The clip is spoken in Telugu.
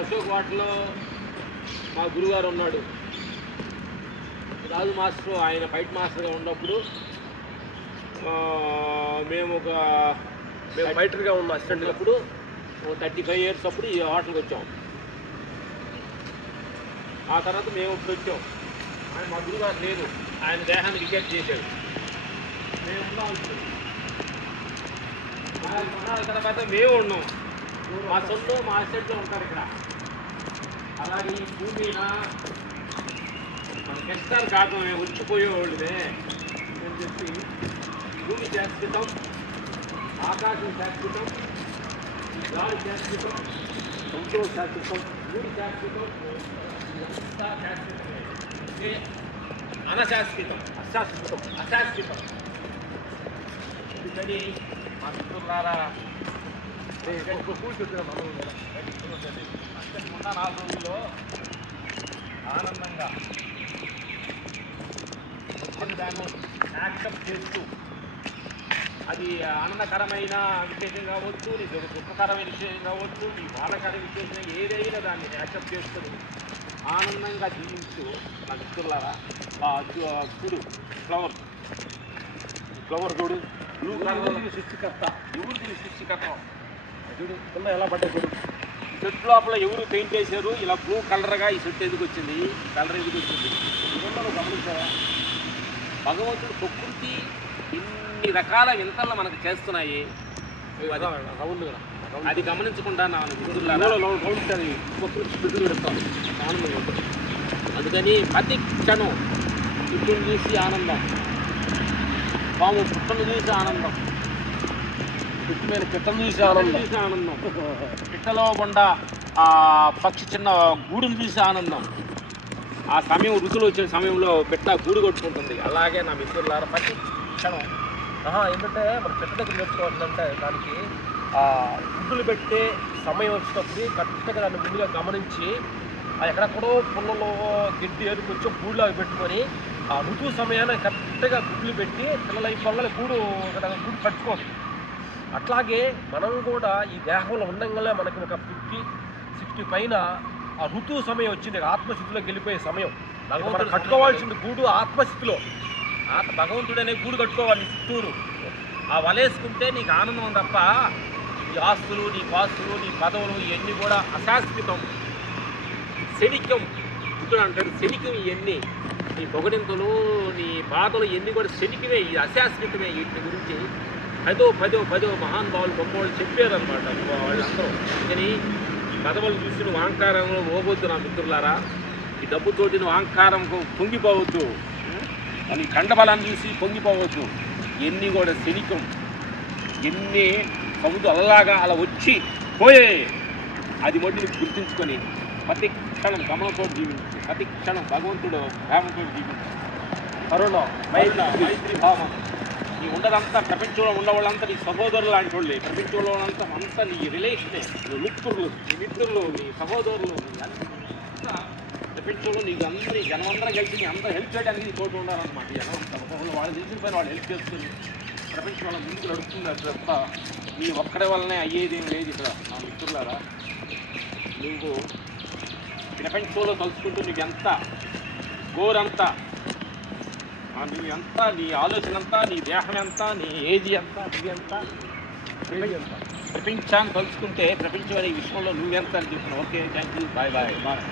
అశోక్ వాటర్లో మా గురుగారు ఉన్నాడు, రాజు మాస్టర్. ఆయన ఫైట్ మాస్టర్గా ఉన్నప్పుడు మేము ఫైటర్గా ఉన్న అసిస్టెంట్ అప్పుడు 35 years అప్పుడు ఈ హోటల్కి వచ్చాం. ఆ తర్వాత మేము ఇప్పుడు వచ్చాం. ఆయన మా గురుగారు లేదు, ఆయన దేహాన్ని రిజెక్ట్ చేశాడు. మేము ఉన్నాం ఇప్పుడు. తర్వాత మేము ఉన్నాం, మా సొంత మా అసిస్టెంట్లో ఉంటారు ఇక్కడ. అలాగే ఈ భూమిన మన కష్టాలు కాదు, మేము వచ్చిపోయేవాళ్ళుదే అని చెప్పి భూమి శాశ్వతం, ఆకాశం శాశ్వతం, గాలి శాశ్వతం, సముద్రం శాశ్వతం, భూమి శాశ్వతం, శాశ్వతమే, అనశాశ్వతం, అశాశ్వతం. అందుకని మా మిత్రులారా కూర్చుంటున్నాం. మొన్న 4 రోజుల్లో ఆనందంగా దాన్ని యాక్సెప్ట్ చేస్తూ, అది ఆనందకరమైన విశేషం కావచ్చు, నీ దుఃఖకరమైన విశేషం కావచ్చు, నీ బాధకర విశేషం ఏదైనా దాన్ని యాక్సెప్ట్ చేసుకొని ఆనందంగా జీవించు. నా మిత్రులారా, చూడు ఫ్లవర్ చూడు, బ్లూ కలర్ సృష్టికర్త, ఎవరు దీని సృష్టికర్త చూడు, కింద ఎలా పడ్డాయి చూడు. చెట్టు లోపల ఎవరు పెయింట్ వేశారు, ఇలా బ్లూ కలర్గా ఈ చెట్టు ఎందుకు వచ్చింది, కలర్ ఎందుకు వచ్చింది, ఇవన్నీ గమనించావా? భగవంతుడు ప్రకృతి ఇన్ని రకాల వింతలు మనకు చేస్తున్నాయి, అది గమనించకుండా నా ఆనందంగా ఉంటుంది. అందుకని ప్రతి క్షణం చెట్టును చూసి ఆనందం, పాము పుట్టను చూసి ఆనందం, చెట్టు మీద పిట్టను చూసి ఆనందం, పిట్టలో గుండా ఆ పక్షి చిన్న గూడును చూసి ఆనందం. ఆ సమయం ఋతులు వచ్చిన సమయంలో పిట్ట గూడు కొట్టుకుంటుంది. అలాగే నా మిత్రులారా ప్రతి క్షణం ఏంటంటే మన పిట్ట దగ్గర నేర్చుకోవాలంటే దానికి గుడ్డులు పెట్టే సమయం వచ్చినప్పుడు కరెక్ట్గా దాన్ని ముందుగా గమనించి ఎక్కడెక్కడో పుల్లలో గడ్డి అది కొంచెం గూడులాగా పెట్టుకొని ఆ ఋతువు సమయాన్ని కరెక్ట్గా గుడ్లు పెట్టి పిల్లల పొల్లల గూడు కట్టుకోదు. అట్లాగే మనం కూడా ఈ దేహంలో ఉండగానే మనకి ఒక 50-60 పైన ఆ ఋతువు సమయం వచ్చింది, ఆత్మస్థితిలోకి వెళ్ళిపోయే సమయం. మనం కట్టుకోవాల్సింది గూడు ఆత్మస్థితిలో. భగవంతుడనే గూడు కట్టుకోవాలి చుట్టూరు. ఆ వలేసుకుంటే నీకు ఆనందం తప్ప నీ ఆస్తులు, నీ పాస్తులు, నీ పదవులు ఇవన్నీ కూడా అశాశ్వతం, శనికం. బుద్ధుడు అంటాడు శనికం. ఇవన్నీ నీ పొగడింతలు, నీ బాధలు ఇవన్నీ కూడా శనికమే, ఇది అశాశ్వతమే. వీటి గురించి పదో మహానుభావులు గొప్పవాళ్ళు చెప్పారనమాట వాళ్ళందరూ. అందుకని ఈ పదవులు చూసి నువ్వు అహంకారంలో పోవద్దు నా మిత్రులారా. ఈ డబ్బుతోటి నువ్వు అహంకారం పొంగిపోవద్దు, నీ కండబలాన్ని చూసి పొంగిపోవద్దు. ఎన్ని కూడా శనికం, ఎన్ని సముద్రం అలలాగా అలా వచ్చి పోయే. అది మొదటి గుర్తుంచుకొని ప్రతి క్షణం గమనంతో జీవించు, ప్రతి క్షణం భగవంతుడు ప్రేమతో జీవించు. మైత్రి భావం. నీ ఉండదంతా ప్రపంచంలో ఉండవాళ్ళంతా నీ సహోదరులు లాంటి వాళ్ళే. ప్రపంచంలో అంతా నీ రిలేషనే, నీ మిత్రులు, నీ మిత్రులు, నీ సహోదరులు, అంతా ప్రపంచంలో నీకు అందరి జనమందరం కలిసి నీ అందరూ హెల్ప్ చేయడానికి నీ తోటి ఉండాలన్నమాట. జనమంతా ఒకళ్ళు వాళ్ళు తెలిసిన పైన వాళ్ళు హెల్ప్ చేస్తుంది, ప్రపంచం వాళ్ళ ముందుకు నడుస్తుంది. అది తప్ప నీ ఒక్కడి వల్లనే అయ్యేదేం లేదు ఇక్కడ నా మిత్రులారా. నువ్వు ప్రపంచంలో తలుచుకుంటూ నీకు ఎంత గోరంతా, నువ్వు ఎంత, నీ ఆలోచన అంతా, నీ దేహం ఎంత, నీ ఏజ్ ఎంత, నువ్వు ఎంత, ప్రపంచాన్ని తలుచుకుంటే ప్రపంచం అనే విషయంలో నువ్వెంత అని చెప్తున్నావు. Okay, thank you, bye bye bye.